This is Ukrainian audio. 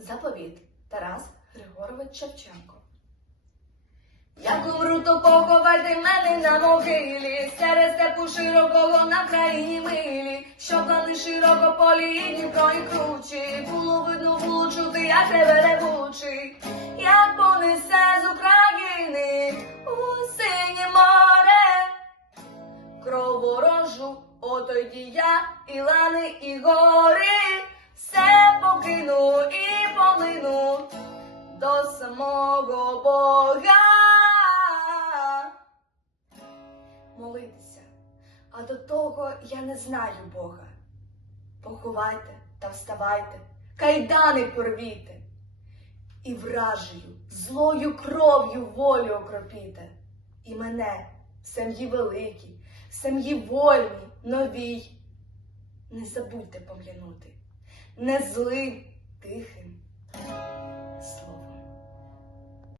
Заповіт. Тарас Григорович Шевченко. Як умру, то поховайте мене на могилі, серед степу широкого на країні милі, щоб лани широко полі і Дніпро і кручі, було видно, було чути, як реве ревучий, як понесе з України у синє море кров ворожу, отойді я і лани, і гори, все покину і полину до самого Бога. Молитися. А до того я не знаю Бога. Поховайте та вставайте, кайдани порвіте, і вражею, злою кров'ю волю окропіте. І мене, в сім'ї великій, в сім'ї вольній, новій, не забудьте пом'янути. Не злим,